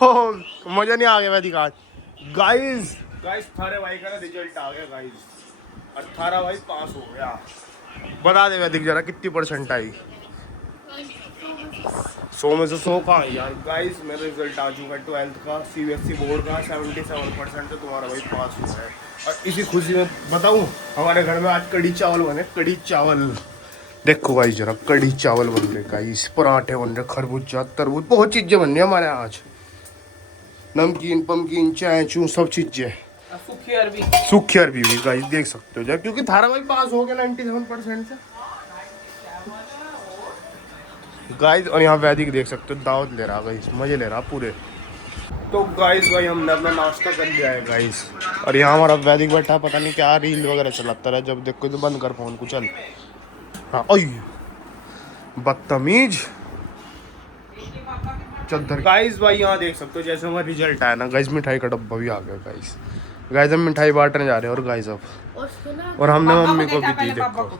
मजा नहीं आ गया वैदिक आज। गाइस थारे भाई का रिजल्ट आ गया गाइस, 18 भाई पास हो गया। बता दे वैदिक जरा कितनी परसेंट आई? 100 में से 100 का यार। गाइस मेरा रिजल्ट आ चुका है 12th का सीबीएसई बोर्ड का, 77% से तुम्हारा भाई पास हुआ है। और इसी खुशी में बताऊं, हमारे घर में आज कड़ी चावल बने। कड़ी चावल देखो गाइस जरा, कड़ी चावल बन रहे गाइस, पराठे बन रहे, खरबूजा तरबूज, बहुत चीजें बन रही है हमारे यहाँ आज। नमकीन पमकीन चाय चू सब चीजें, सूखी अरबी भी गाइस देख सकते हो जरा, क्योंकि थारा भाई पास हो गया 97% से गाइस। और यहाँ वैदिक देख सकते हो दावत ले रहा गाइस, मजे ले रहा पूरे। तो गाइस भाई हमने अपना नाश्ता कर लिया है गाइस, और यहाँ हमारा वैदिक बैठा पता नहीं क्या रील वगैरह चलाता रहा, जब देखो तो बंद कर फोन को चल। हाँ ओय बदतमीज चद्दर। गाइस भाई यहाँ देख सकते हो जैसे हमारा रिजल्ट आया ना गाइस, मिठाई का डब्बा भी आ गया गाइस। गाइस हम मिठाई बांटने जा रहे हैं और गाइस अब, और हमने मम्मी को भी दी, देखो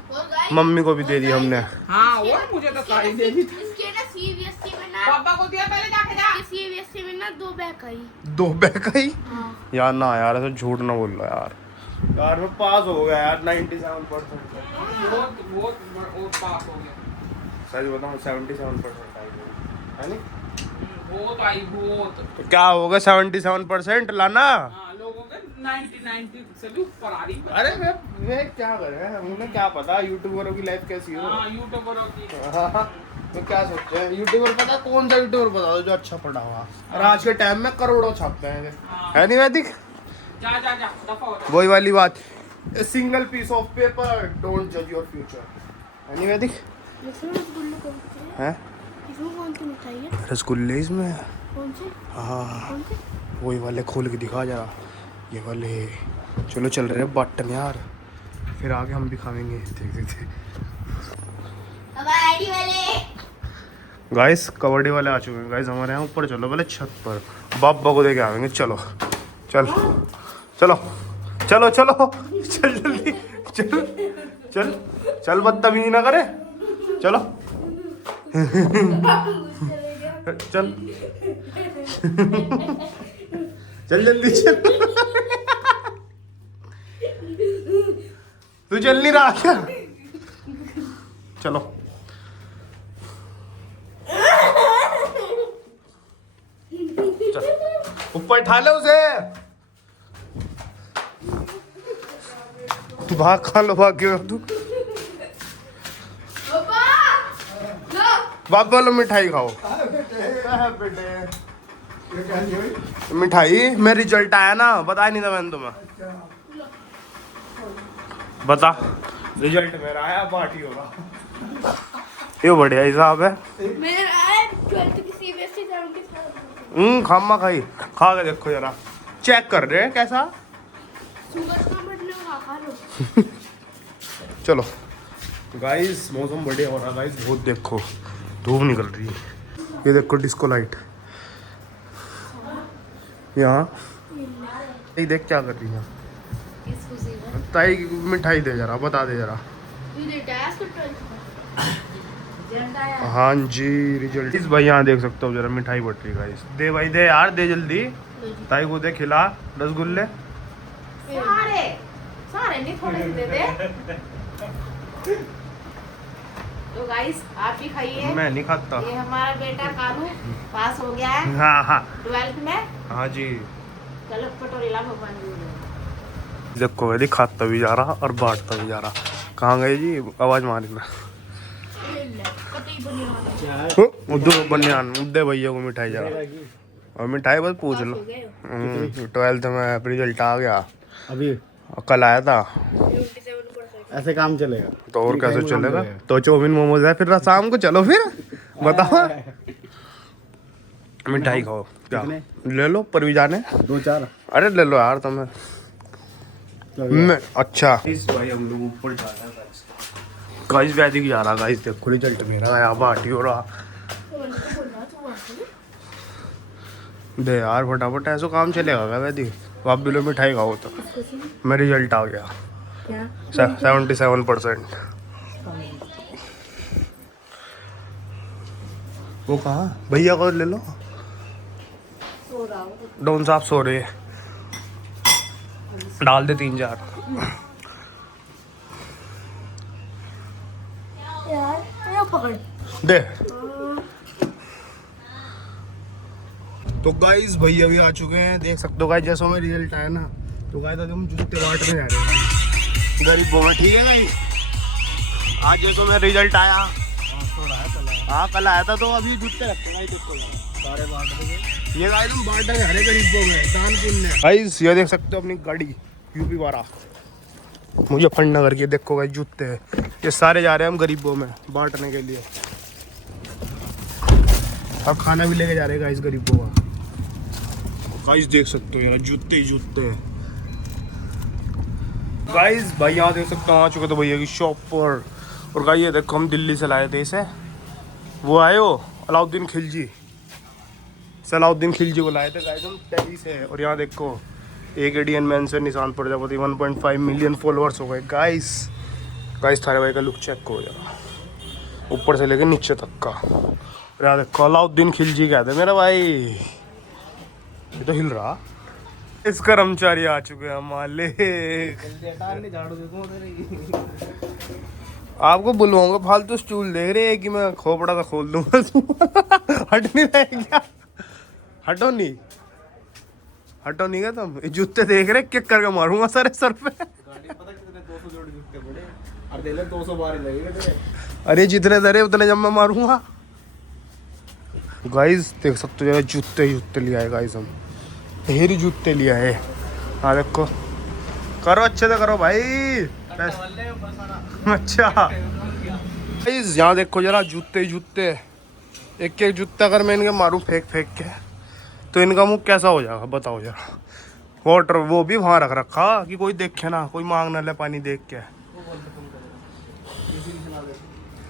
मम्मी को भी दे दी हमने। हाँ और मुझे तो सारी दे दी। पापा को दिया पहले जाके जा। सीबीएसई में ना 2 बैक आई। 2 back I? यार ना यार ऐसा झूठ ना बोल रहा यार। यार मैं पास हो गया यार 97%। वो पास हो गया। सच बताऊं 77% आई है नहीं? बहुत आई बहुत। तो क्या हो गया 77% लाना? हाँ लोगों के 90 से भी ऊपर आ रही। अरे वे क्या करे, उन्हें क्या पता यूट्यूबरों की लाइफ कैसी हो। हाँ यूट्यूबरों की। तो क्या सोचते हैं यूट्यूबर, पता कौन सा यूट्यूबर बता दो जो अच्छा पढ़ा हुआ। और आज के टाइम में करोड़ों छापते हैं, है नहीं वैदिक? जा दफा हो जा। वही वाली बात, a single piece of paper don't जज योर फ्यूचर, है नहीं वैदिक? हैं कौन सी मिठाई है? रसगुल्ले इसमें। कौन से? हाँ कौन से? वही वाले खोल के दिखा जरा, ये वाले। चलो चल रहे हैं बटन यार, फिर आगे हम भी खाएंगे। देख गाइस कबड्डी वाले आ चुके हैं गाइस हमारे यहाँ। ऊपर चलो पहले छत पर, बाबा को देके आएंगे। चलो चल चलो चलो चलो चल जल्दी चल चल चल, बदतमीजी ना करे, चलो चल चल जल्दी चल। तू चल नहीं रहा क्या? चलो चल ऊपर ठा ले उसे। तू भाग खा लो, भाग क्यों तू? बाप बोलो मिठाई खाओ। मिठाई में रिजल्ट आया ना, बताया नहीं था मैंने तुम्हें। बता रिजल्ट मेरा आया, पार्टी होगा। ये बढ़िया हिसाब है। मेरा है 12th की सीबीएसई 77। खामा खाई, खा के देखो जरा, चेक कर रहे हैं कैसा। शुगर का मतलब खा लो। चलो गाइस मौसम बढ़िया हो रहा गाइस, बहुत देखो धूप निकल रही है। ये देखो डिस्को लाइट यहाँ, ये देख क्या कर रही है ताई। मिठाई दे जरा, बता दे जरा। हाँ जी रिजल्ट इस भाई यहाँ देख सकते हो जरा, मिठाई बट रही गाइस। दे भाई दे यार, दे जल्दी ताई को दे, खिला रसगुल्ले। सारे नहीं, थोड़े से दे दे। तो गाइस आप भी खाइए। मैं नहीं खाता। ये हमारा बेटा कानू पास हो गया है। हाँ 12th में। हाँ जी चलो पटोरी ला भगवान जी। देखो यदि खाता भी जा रहा और बांटता भी जा रहा। कहाँ गए जी, आवाज मारी ना। उद्दे भैया को मिठाई जरा, और मिठाई बस पूछ लो। 12th में रिजल्ट आ गया अभी, कल आया था। ऐसे काम चलेगा तो और कैसे चलेगा? तो चौमिन मोमोज है फिर शाम को, चलो फिर बताओ। मिठाई खाओ क्या? ले लो पर भी जाने 2-4। अरे ले लो यार तुम्हें। मैं अच्छा इस भाई हम लोग ऊपर जा रहे हैं गाइस, वैदिक जा रहा गाइस। देखो रिजल्ट मेरा आया, पार्टी हो रहा। दे यार फटाफट, ऐसा काम चलेगा क्या वैदिक? आप भी लो मिठाई खाओ। तो मेरा रिजल्ट आ गया 77%। वो कहाँ भैया को ले लो। डॉन साहब सो रहे हैं, डाल दे 3-4। यार ये पकड़ दे। तो गाइस भैया भी आ चुके हैं, देख सकते हो गाइस। जैसा में रिजल्ट आया ना, तो गाइस आज हम जूते बांटने जा रहे हैं गरीबों में, ठीक है गाइस। आज जैसा में रिजल्ट आया, हाँ कल आया था, तो अभी जूते रखते हैं सारे बांट देंगे। ये गाइस हम बांटने जा रहे हैं गरीबों में, दान पुण्य। गाइस ये देख सकते हो अपनी गाड़ी यूपी 12 मुजफ्फरनगर की। देखो गाइस जूते हैं, ये सारे जा रहे हैं हम गरीबों में बांटने के लिए, और खाना भी लेके जा रहे हैं गाइस गरीबों का। गाइस देख सकते हो यार जूते ही जूते हैं गाइस। भाई यहाँ देख सकते हो आ चुके थे भैया की शॉप पर। और गाइस ये देखो हम दिल्ली से लाए थे इसे, वो आए हो अलाउद्दीन खिलजी, सलाउद्दीन खिलजी को लाए थे गाइस हम दिल्ली से। और यहाँ देखो AKDN मेंशन निशान प्रजापति 1.5 मिलियन फॉलोअर्स हो गए गाइस। गाइस थारे भाई का लुक चेक हो जाएगा ऊपर से लेके नीचे तक का। और यहाँ देखो अलाउद्दीन खिलजी कहते मेरा भाई, ये तो हिल रहा। इस कर्मचारी आ चुके हैं माले, आपको बुलवाऊंगा फालतू स्टूल देख रहे हैं कि मैं खोपड़ा सा खोल दूंगा हट नहीं रहे क्या? हटो नहीं, हटो नहीं क्या तुम? जूते देख रहे किक करके मारूंगा सर पे। गाड़ी पता कितने 200 जोड़ी जूते पड़े, और दे ले 200 बार लगेगा तेरे। अरे जितने दरे उतने जब मैं मारूंगा। गाइस देख सकते हो जरा जूते लिया है गाइस, हम ढेर जूते लिया है। हाँ देखो, करो अच्छे से करो भाई। अच्छा गाइस यहाँ देखो जरा जूते, एक जूता अगर मैं इनके मारूं फेंक के, तो इनका मुंह कैसा हो जाएगा बताओ जरा। वाटर वो भी वहाँ रख रखा कि कोई देखे ना, कोई मांग ना ले पानी देख के।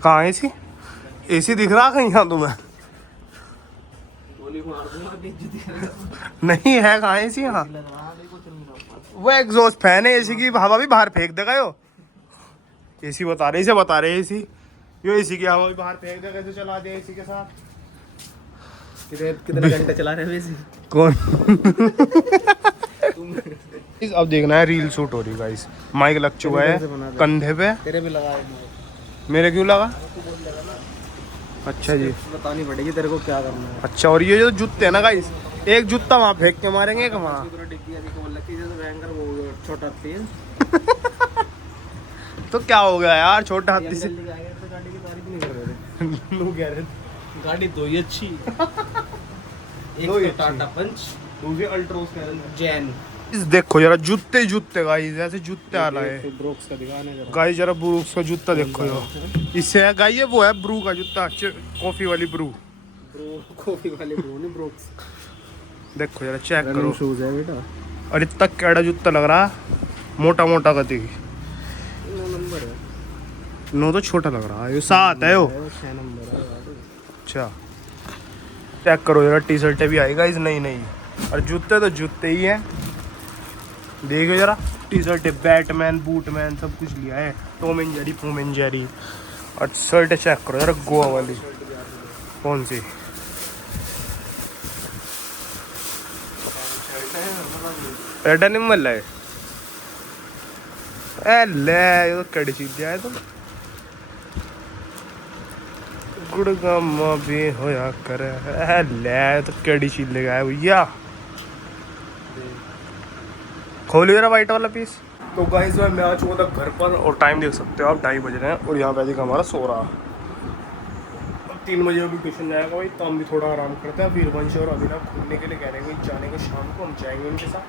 कहाँ एसी दिख रहा कहीं यहाँ तुम्हें? नहीं है कहाँ एसी यहाँ? वो एग्जॉस्ट फैन है एसी की, हवा भी बाहर फेंक देगा यो। एसी बता रहे एसी, यो एसी की हवा भी बाहर फेंक देगा। कैसे चला दिया एसी के साथ? कितने घंटे चला रहे हैं कौन? अब देखना है रील शूट हो रही गाइस। माइक लग चुका है कंधे पे। तेरे भी लगा है, मेरे क्यों लगा? अच्छा जी, बतानी पड़ेगी तेरे को क्या करना है। अच्छा और ये जो जूते है ना गाइस, एक जूता वहाँ फेंक के मारेंगे, एक वहाँ। छोटा हाथी है तो क्या हो गया यार, छोटा हाथी से गाड़ी की तारीफ नहीं कर रहे लोग कह रहे गाड़ी दो ही अच्छी एक दो ही तो टाटा पंच, दूसरी अल्ट्रोस कह रहे जैन। इस देखो जरा जूते गाइस, ऐसे जूते आ रहे हैं ब्रोक्स का दिखाने जरा गाइस। जरा ब्रूक्स का जूता देखो यो, इससे है गाइस, ये वो है ब्रू का जूता, कॉफी वाली ब्रू कॉफी वाले ब्रो नहीं, ब्रोक्स। देखो जरा चेक करो। शूज है बेटा, और इतना कैड़ा जूता लग रहा, मोटा गति। 9 नंबर है, 9 तो छोटा लग रहा है, ये 7 है यो। 6 नंबर है। अच्छा चेक करो जरा, टी शर्टें भी आई गाइस नहीं, और जूते तो जूते ही हैं। देखो जरा टी शर्टें, बैटमैन बूटमैन सब कुछ लिया है, टॉम एंड जेरी फूम एंड जेरी। और शर्टें चेक करो जरा, गोवा वाली कौन सी? रेड एनिमल है। ए ले ये तो कड़ी चीज दिया है। तो गुड़गम भी होया करे, ए ले तो कड़ी चीज ले गया भैया। खोलिए जरा वाइट वाला पीस। तो गाइस मैं आ चुका था घर पर, और टाइम देख सकते हो आप 2:30 बज रहे हैं। और यहाँ पे हमारा सो रहा, अब 3 बजे अभी ट्यूशन जाएगा भाई, तो हम भी थोड़ा आराम करते हैं। वीरवंश और अभिनव घूमने के लिए कह रहे हैं जाने के, शाम को हम जाएंगे उनके साथ,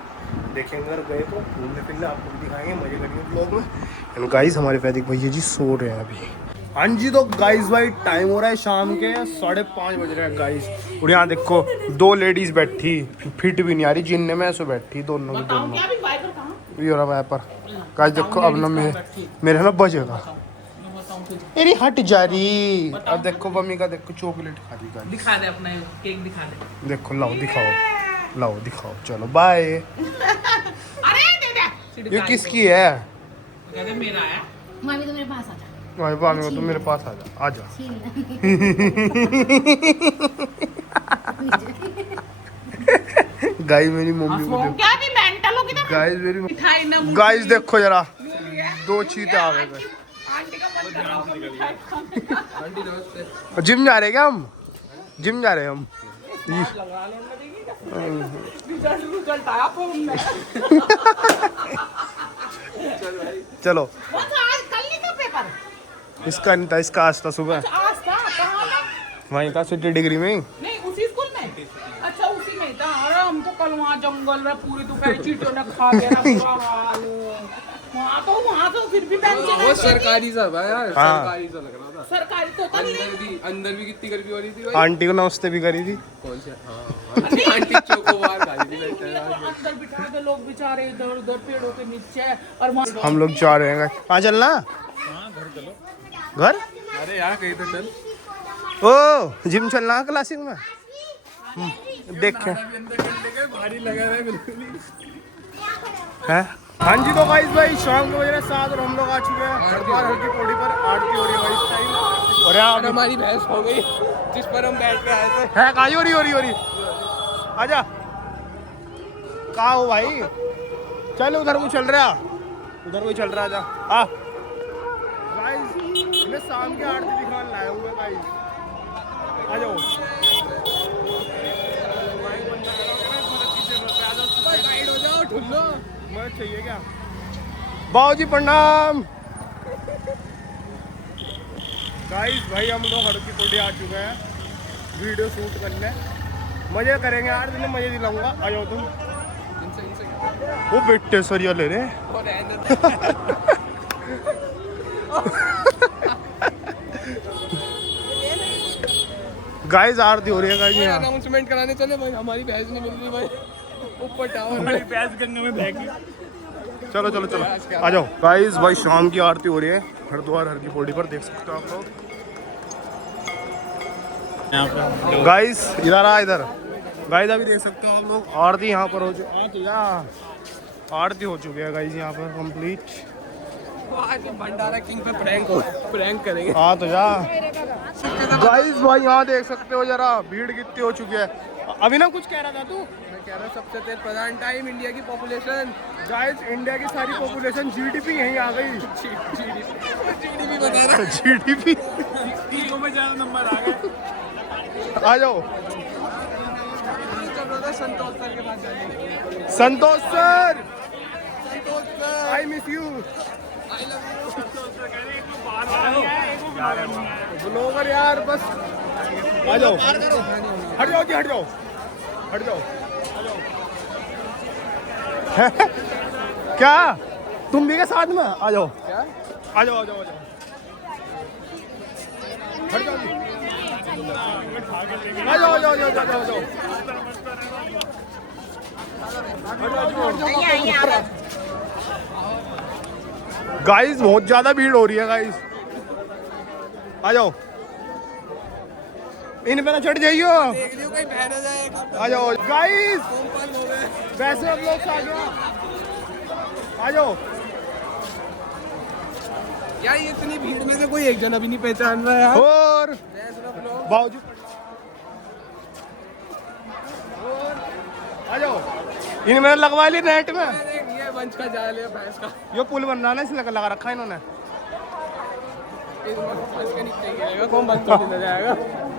देखेंगे अगर गए तो घूमने फिरने आपको भी दिखाएंगे, मजे करेंगे ब्लॉग में। एंड गाइस हमारे वैदिक भैया जी सो रहे हैं अभी। हाँ जी, तो गाइस भाई टाइम हो रहा है शाम के 5:30 बज रहे हैं गाइस। और यहाँ देखो 2 लेडीज बैठी, फिट भी नहीं आ रही, जिनने में ऐसे बैठी दोनों की दोनों। ये रहा वाइपर गाइस, देखो अब ना मेरे ना बजेगा। अरे हट जा रही। अब देखो मम्मी का, देखो चॉकलेट खा रही गाइस। दिखा दे अपना केक, दिखा दे। देखो लाओ दिखाओ, चलो बाय। अरे दे दे। ये किसकी है? कहते मेरा है। मामी तो मेरे पास आ जा। मामी तो मेरे पास आ जा। गाइस मेरी मम्मी को देखो, क्या भी मेंटल हो किधर गाइस मेरी मिठाई ना गाइस देखो जरा, 2 चीते आ गए। आंटी का मन कर रहा होगा मिठाई खाने। जिम जा रहे हैं क्या हम? जिम जा रहे हैं हम। रिजल्ट आया फोन में। चलो वो तो आज कल नहीं था पेपर। इसका नहीं था, इसका आज था सुबह, आज था कहाँ था? वहीं था सिटी डिग्री में ही। नहीं उसी स्कूल में। अच्छा उसी में था। अरे हम तो कल वहाँ जंगल में पूरी दोपहर चींटियों ने खा गया पूरा हाल। वहाँ तो फिर भी वो सरकारी सा था यार, हाँ। सरकारी सा लग रहा था। सरकारी तो था नहीं। अंदर भी कितनी गर्मी हो रही थी भाई। आंटी को नमस्ते भी करी थी। कौन से? हाँ आंटी चोकोबार खा रही थी लगता है। अंदर बिठा के लोग बेचारे इधर उधर पेड़ों के नीचे और वहाँ हम लोग जा रहे हैं। कहाँ चलना? घर? अरे यार कहीं तो चल। ओ जिम चलना है क्लासिक में। देखें भारी लगा रहा है बिल्कुल ही। है। हाँ जी तो गाइस भाई शाम के बजे 7 और हम लोग आ चुके हैं हरिद्वार हल्की पौड़ी पर। आरती हो रही है भाई इस टाइम। और यहाँ हमारी भैंस हो गई जिस पर हम बैठ के आए थे। है कहाँ हो रही आजा। कहाँ हो भाई? चल उधर को चल रहा, उधर को चल रहा। आजा हाँ गाइस, मैं शाम की आरती दिखाने लाया हूँ गाइस। आ जाओ। साइड हो जाओ ढुल्लो। मदद चाहिए क्या? बाबूजी प्रणाम। गाइस भाई हम लोग हड़की पौड़ी आ चुके हैं वीडियो शूट करने। मजे करेंगे यार, तुमने मजे दिलाऊंगा। आ जाओ तुम। वो बेटे सरिया ले रहे। गाइस आरती हो रही है गाइस यहाँ। अनाउंसमेंट कराने चले भाई, हमारी भैंस नहीं मिल रही भाई। ऊपर टावर में भैंस गंगा में बह गई। चलो चलो चलो आ जाओ। गाइस भाई शाम की आरती हो रही है हरिद्वार हर की पौड़ी पर, देख सकते हो आप लोग। गाइस इधर आ, इधर गाइस अभी देख सकते हो आप लोग आरती यहाँ पर हो चुकी है। आरती हो चुकी है गाइस यहाँ पर कंप्लीट। आज भंडारा किंग पे प्रैंक करेंगे। हाँ तो जा गाइस भाई यहाँ देख सकते हो जरा भीड़ कितनी हो चुकी है। अभी ना कुछ कह रहा था तू? मैं कह रहा सबसे तेज प्रधान टाइम इंडिया की पॉपुलेशन। गाइस इंडिया की सारी पॉपुलेशन जीडीपी यहीं आ गई। जीडीपी बता रहा। जीडीपी में ज्यादा नंबर आ गए। आ जाओ। चल रहा था संतोष सर के पास जाने। Santosh sir Santosh sir I miss you. I love blogger यार बस आ जाओ। हट जाओ जी, हट जाओ, हट जाओ। क्या तुम भी के साथ में? आ जाओ क्या? आ जाओ आ जाओ आ जाओ। हट जाओ जी। आ जाओ आ जाओ आ जाओ आ जाओ। गाइस बहुत ज्यादा भीड़ हो रही है गाइस। आ जाओ, इन पे ना चढ़ जाइयो। देख लियो कहीं बह ना जाए। आ जाओ गाइस, कौन हो गए? वैसे हम लोग आ गया। आ जाओ। यार ये इतनी भीड़ में से कोई एक जना भी नहीं पहचान रहा है यार। और बावजूद आ जाओ। इनमें लगवा ली नेट में। ये वंश का जाल है भैंस का। ये पुल बन रहा है ना, इसलिए लगा रखा है इन्होंने। फंस के नीचे गिरेगा, कौन बंद कर जाएगा।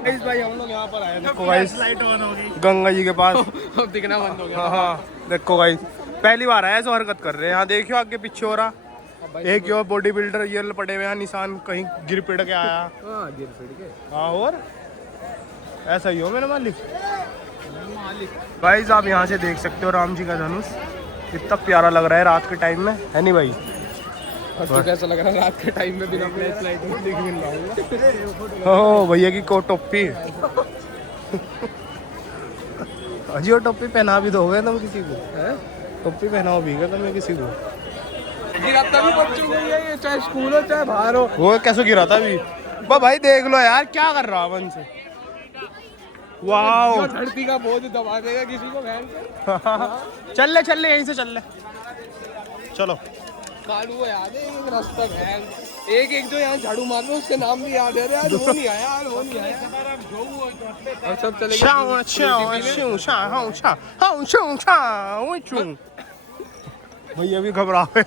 गाइस भाई हम लोग यहाँ पर आए। देखो गाइस लाइट ऑन होगी गंगा जी के पास। अब दिखना बंद हो गया। हाँ हाँ देखो गाइस पहली बार आया ऐसा हरकत कर रहे हैं। यहाँ देखियो आगे पीछे हो रहा। एक यो बॉडी बिल्डर ये पड़े हुए हैं निशान, कहीं गिर पिट के आया। हाँ गिर फिर के। हाँ और ऐसा ही हो मेरा मालिक। गाइस आप यहाँ से देख सकते हो राम जी का धनुष कितना प्यारा लग रहा है रात के टाइम में, है नहीं भाई? और तो कैसा लग रहा है रात के टाइम में बिना फ्लैश लाइट में देख मिल रहा हूँ। ओ भैया की कोट टोपी। अजी वो टोपी पहना भी दोगे तुम किसी को? टोपी पहनाओ भी तुम किसी को? गिराता भी बच्चों को ये, चाहे स्कूल हो चाहे बाहर हो। वो कैसे गिरा था अभी? भाई देख लो यार क्या कर रहा है से। वाह धरती का बोझ दबा देगा किसी को। चल ले यहीं से चल ले। चलो कालू को याद है एक रास्ता है, एक जो यहाँ झाड़ू मार रहे उसके नाम भी याद है। अरे यार वो नहीं आया, यार वो नहीं आया। और सब चले गए। भैया भी घबरा गए।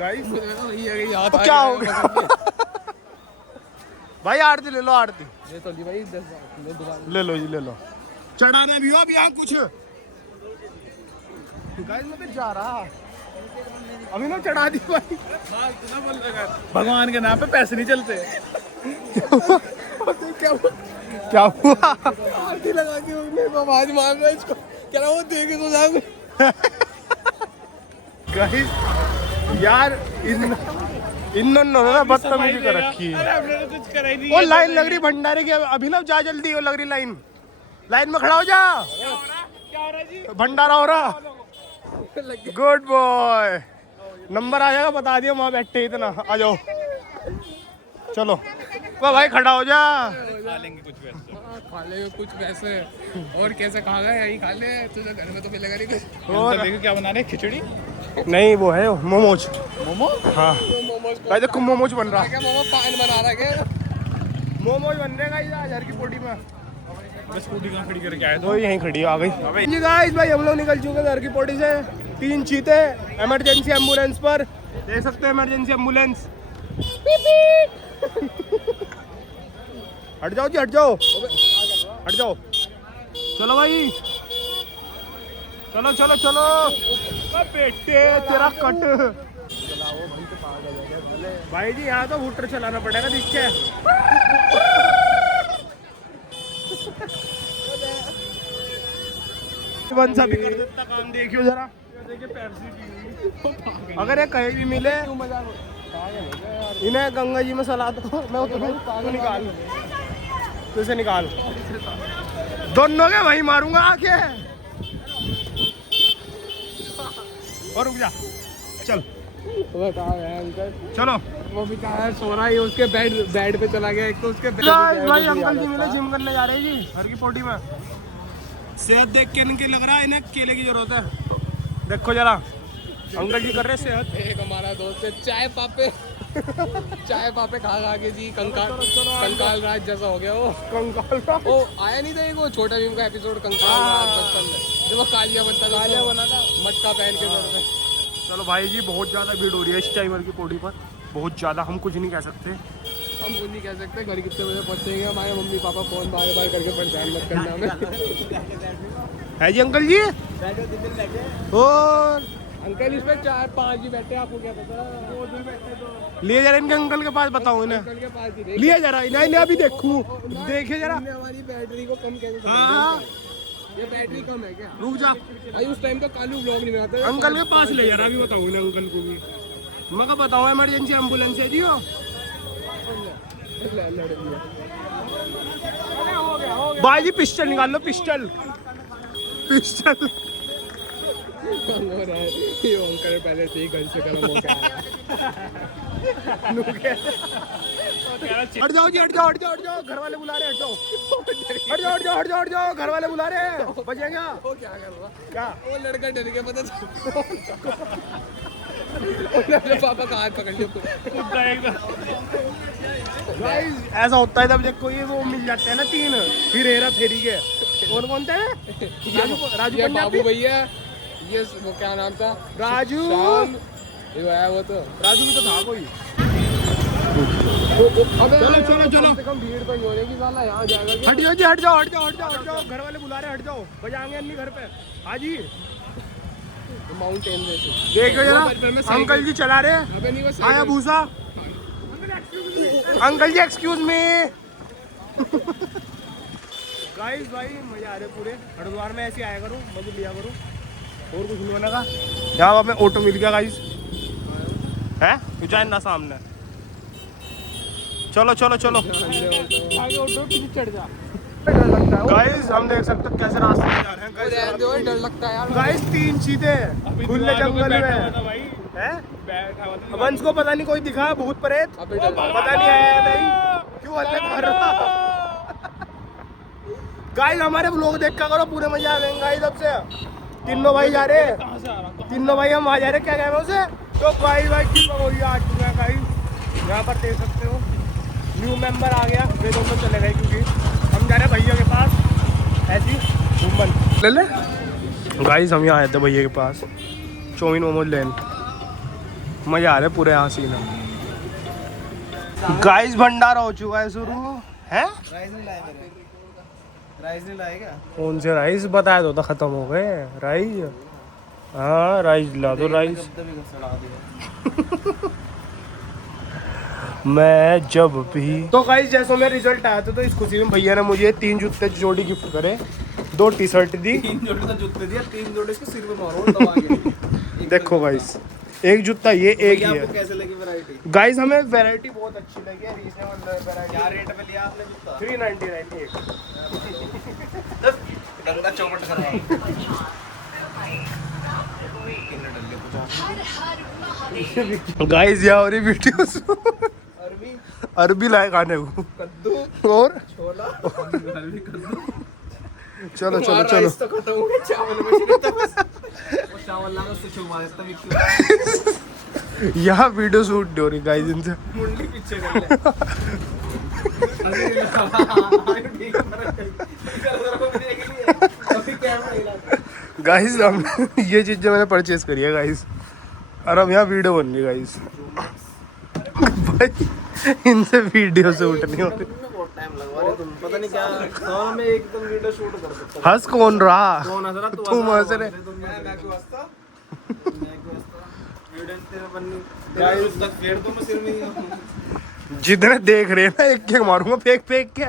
गाइस याद क्या हो गया? भाई आरती ले लो, आरती ये तो ली भाई 10 ले लो जी, ले लो। चढ़ाने भी हो अब यहाँ कुछ। गाइस मैं तो जा रहा अभी ना, चढ़ा दी भाई। भगवान के नाम पे पैसे नहीं चलते। क्या हुआ? आरती लगा के मेरे को आवाज मार रहा है इसको, कह रहा वो देखे तो जाओगे। गाइस यार इन्होंने ना बदतमीजी कर रखी है। अरे हमने तो कुछ करा ही नहीं। वो लाइन लग रही भंडारे की, अभिनव जा जल्दी, वो लग रही लाइन, लाइन में खड़ा हो जा। क्या हो रहा जी? भंडारा हो रहा। गुड बॉय, नंबर आ जाएगा, बता दिया वहाँ बैठे इतना। आ जाओ चलो, वो भाई खड़ा हो जा। खा लेंगे कुछ पैसे। खा ले कुछ पैसे, और कैसे खा गए यही खा ले, तुझे घर में तो मिलेगा नहीं कुछ। और देखो क्या बना रहे, खिचड़ी नहीं वो है मोमोज। मोमो। हाँ मोमोज भाई देखो मोमोज बन रहा, क्या मोमो पान बना रहा है, मोमोज बन रहे गाइस आज हर की पोटी में। बस स्कूटी कहाँ खड़ी करके आए तो यहीं खड़ी आ गई जी गाइस। भाई हम लोग निकल चुके हैं हर की पोटी से, 3 चीते इमरजेंसी एम्बुलेंस पर, देख सकते हैं इमरजेंसी एम्बुलेंस। हट जाओ जी, हट जाओ, हट जाओ। चलो भाई, चलो चलो चलो। बेटे तेरा कट भाई जी, यहाँ तो हूटर चलाना पड़ेगा, दिख के। बन सा भी कर देता काम, देखियो जरा। अगर ये कहीं भी मिले इन्हें गंगा जी में सला दो, मैं तो निकाल, तो इसे निकाल, दोनों के वही मारूंगा आके। और रुक जा, चल चलो। वो भी कहा है सो रहा है, उसके बेड पे चला गया, एक तो उसके भाई अंकल जी मिले, जिम करने जा रहे हैं जी हर की पोटी में। सेहत देख के इनकी लग रहा है इन्हें केले की जरूरत है। देखो जरा अंकल जी कर रहे सेहत। एक हमारा दोस्त है चाय पापे चाय पापे खा खा के जी कंकाल राज जैसा हो गया वो। कंकाल का वो आया नहीं था एक वो छोटा भीम का एपिसोड कंकाल राज बचपन में, जब वो कालिया बनता था, कालिया बना था मटका पहन के दौड़ में। चलो भाई जी, बहुत ज़्यादा भीड़ हो रही है इस टाइम हर की पोटी पर, बहुत ज़्यादा। हम कुछ नहीं कह सकते, हम कुछ नहीं कह सकते। घर कितने बजे पहुंचेंगे, हमारे मम्मी पापा फोन बार बार करके परेशान मत करना हमें। है जी अंकल जी। और अंकल इसमें 4-5 ही बैठे, आपको क्या पता। 2 दिन बैठे तो लिए जरा इनके अंकल के पास, बताओ इन्हें। अंकल के पास ही लिए जरा इन्हें, अभी देखूं, देखे जरा। हमारी बैटरी को कम कैसे हाँ ये बैटरी कम है क्या? रुक जा, भाई उस टाइम तो कालू ब्लॉग नहीं बनाता। अंकल के पास ले जरा, अभी बताओ इन्हें अंकल को भी। मैं क्या बताऊँ, इमरजेंसी एम्बुलेंस है जी। भाई जी पिस्टल निकाल लो, पिस्टल पिस्टल। ये ओंकार पहले से ही घर से गर्म हो गया। हट जाओ जी, हट जाओ, हट जाओ, हट जाओ, घर वाले बुला रहे हैं, हट जाओ, हट जाओ, हट जाओ, हट जाओ, हट जाओ, घर वाले बुला रहे हैं, बचेगा वो क्या कर रहा? क्या? वो लड़का डर गया, पता चला अपने पापा का हाथ पकड़ लिया। गाइस ऐसा होता है जब देखो ये वो मिल जाते हैं ना 3, फिर हेरा फेरी के। कौन कौन थे? राजू ये पंजाबी, बाबू भैया, ये वो क्या नाम था, राजू, शाम, ये आया वो तो राजू भी तो था कोई। अबे चलो चलो चलो, कम से कम भीड़ तो नहीं हो रही कि साला यहाँ जाएगा क्या? हट जाओ जी, हट जाओ, हट जाओ, हट जाओ, हट जाओ, घर वाले बुला रहे हैं, हट जाओ, बजाएंगे अन्नी घर पे। हाँ जी माउंटेन में से देखो जरा, बचपन में अंकल जी चला रहे हैं। अबे नहीं वो आया भूसा, अंकल जी एक्सक्यूज मी। गाइस भाई मजा आ रहे पूरे हरिद्वार में, ऐसे आया करो, मजे लिया करो, और कुछ नहीं बनेगा। यहाँ हमें ऑटो मिल गया गाइस, है उज्जैन ना सामने। चलो चलो चलो आगे ऑटो पीछे चढ़ जा। गाइस, हम देख सकते हैं कैसे रास्ते में जा रहे हैं गाइस। डर लगता है यार। गाइस 3 चीते खुले जंगल में है। वंश को पता नहीं कोई दिखा, भूत प्रेत अबे डर पता नहीं है नहीं क्यों हल्ले कर रहा। गाइस हमारे ब्लॉग देख कर करो, पूरे मजा आएंगे गाइस। अब से तीनों भाई जा रहे हैं, कहाँ से आ रहा हूँ? तीनों भाई हम आ जा रहे हैं, क्या कह रहे हैं उसे। तो भाई दीपक भैया आ चुका है गाइस, यहाँ पर देख सकते हो न्यू मेंबर आ गया। वे दोनों चले गए क्योंकि हम जा रहे हैं भैया के पास ऐसी घूमन ले ले। गाइस हम यहाँ आए थे भैया के पास चौमिन मोमोज लेन, मजा आ रहा है पूरे यहाँ सीन। गाइस भंडारा हो चुका है शुरू है। राइस नहीं लाए क्या? कौन से राइस बताया तो था, खत्म हो गए राइस। हाँ राइस ला दो राइस। मैं जब भी तो गाइस जैसे मेरा रिजल्ट आया था तो इस खुशी में भैया ने मुझे 3 जूते जोड़ी गिफ्ट करे, 2 टी शर्ट दी। 3 जोड़े तो जूते दिया, 3 जोड़े इसके सिर पे मारो दबा के। देखो गाइस एक जूता ये एक ही आपको है। कैसे लगी वैरायटी? गाइस हमें वैरायटी बहुत अच्छी लगी है, रीजनेबल वैरायटी। क्या रेट पे लिया आपने जूता? 399 एक। डंडा चौपट करवा। गाइस यहाँ हो रही वीडियोस अरबी, अरबी लाए खाने को कद्दू, और छोला, कद्दू। चलो चलो चलो। राइस तो खत्म हो गया, चावल में बचा बस। वो चावल लाना उससे छुपा देता भी। यहाँ वीडियो शूट नहीं हो रही गाइस इनसे। मुंडी पीछे कर ले। अभी कैमरा हिला। गाइस हम ये चीज जो मैंने परचेज करी है गाइस, और अब यहाँ वीडियो बन रही है गाइस। भाई इनसे वीडियो शूट नहीं हो रही। बहुत टाइम लगवा रहे तुम, पता नहीं क्या। हाँ मैं एकदम वीडियो शूट कर सकता। हंस कौन रहा? कौन हंस रहा? तुम हंस रहे। मैं क्यों हंसता? वीडियो तेरे बननी गाइस तक फेर तो मैं सिर में ही। जितने देख रहे हैं ना एक एक मारूंगा फेंक फेंक के।